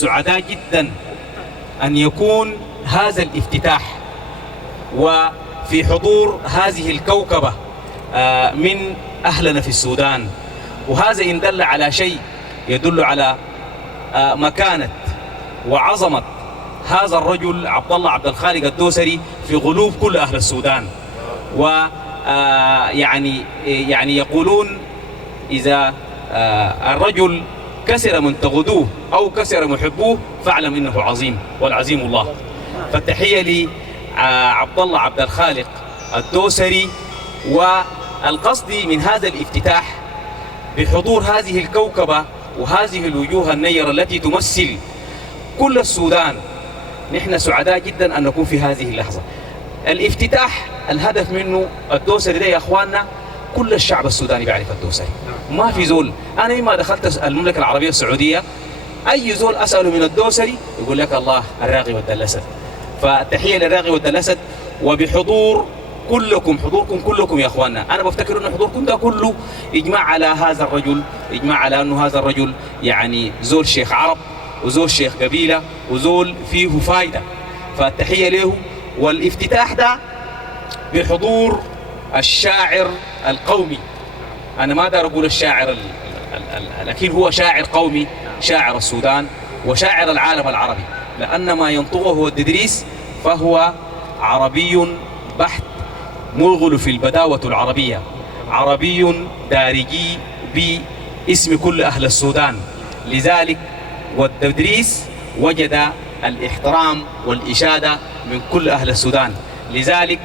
سعداء جدا أن يكون هذا الافتتاح وفي حضور هذه الكوكبة من أهلنا في السودان. وهذا إن دل على شيء يدل على مكانة وعظمة هذا الرجل عبد الله عبد الخالق الدوسري في قلوب كل أهل السودان. ويعني يقولون إذا الرجل كسر من تغدوه أو كسر محبوه فاعلم إنه عظيم والعظيم الله. فالتحية لعبد الله عبد الخالق الدوسري. والقصد من هذا الافتتاح بحضور هذه الكوكبة وهذه الوجوه النيرة التي تمثل كل السودان. نحن سعداء جدا أن نكون في هذه اللحظة. الافتتاح الهدف منه الدوسري ده يا أخواننا كل الشعب السوداني بيعرف الدوسري، ما في زول. أنا لما دخلت المملكة العربية السعودية أي زول أسأله من الدوسري يقول لك الله الراغي والدلسد. فالتحية للراغي والدلسد وبحضور كلكم، حضوركم كلكم يا أخواننا. أنا بفتكر أن حضوركم ده كله إجماع على هذا الرجل، إجماع على أنه هذا الرجل يعني زول شيخ عرب وزول شيخ قبيلة وزول فيه فايدة. فالتحية له. والافتتاح ده بحضور الشاعر القومي. أنا ما دار أقول الشاعر لكن هو شاعر قومي، شاعر السودان وشاعر العالم العربي، لأن ما ينطقه هو التدريس فهو عربي بحت مغل في البداوة العربية، عربي دارجي باسم كل أهل السودان. لذلك والتدريس وجد الاحترام والإشادة من كل أهل السودان. لذلك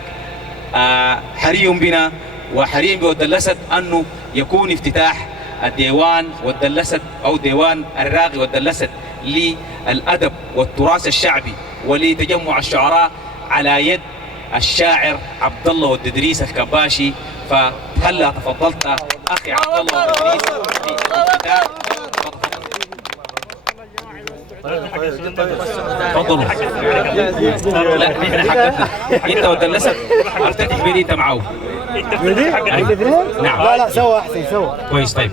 حري بنا وحري بودلسد أنه يكون افتتاح الديوان والدلسد أو ديوان الراغي والدلسد للأدب والتراث الشعبي ولتجمع الشعراء على يد الشاعر عبد الله والددريس الكباشي. فهلا تفضلت أخي عبد الله والددريس بالافتتاح. تفضلوا. لا نحن حقتنا انت والدلسد ارتتح بيدي انت معه. نعم. لا سوا احسن سوا. كويس طيب.